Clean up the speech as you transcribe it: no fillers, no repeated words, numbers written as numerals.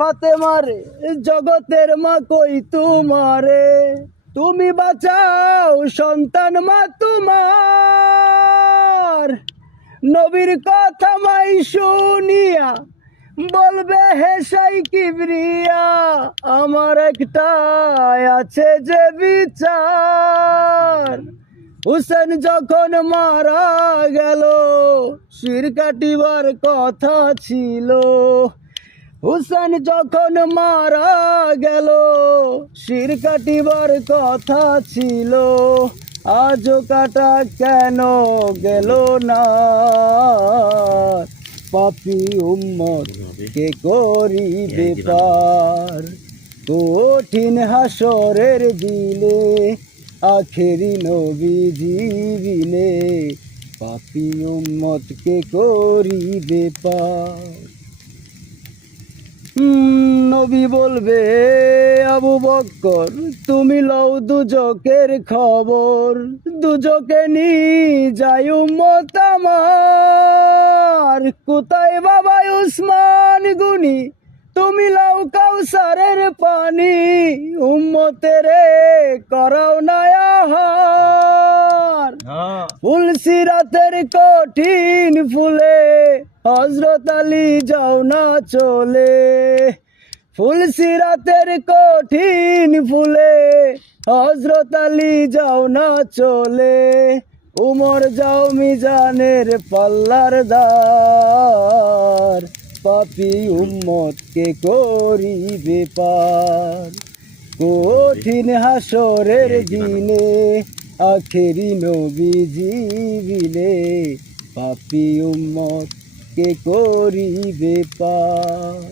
ফাতেমারে জগতের মা কই তোমারে, তুমি বাঁচাও সন্তান মা তোমার। নবীর কথা মাই শুনিয়া বলবে হেসাই কিবরিয়া, আমার একটাই আছে যে বিচার। হুসেন যখন মারা গেল শির কাটিবার কথা ছিল, হুসেন যখন মারা গেল শির কাটিবার কথা ছিল, আজও কাটা কেন গেল না। পাপী উম্মত কে করিবে পার, কঠিন হাসরের দিলে আখেরি নবীজি বিনে, পাপী উম্মত কে করিবে পার। নবী বলবে আবু বকর তুমি লও দুজকের খবর, দুজকে নি যাই উম্মত আমার। কোথায় বাবা উসমান গনি তুমি লও কাউসারের পানি, উম্মতের করাও না আহার। ফুলসিরাতের কঠিন ফুলে হযরত আলী যাও না চলে, ফুলসিরাতের কঠিন ফুলে হযরত আলী যাও না চলে, উমর যাও মিজানের পাল্লার দ্বার, পাপী উম্মত কে করিবে পার। কঠিন হাসরের দিনে আখেরি নবীজি বিনে, পাপী উম্মত কে করিবে পার।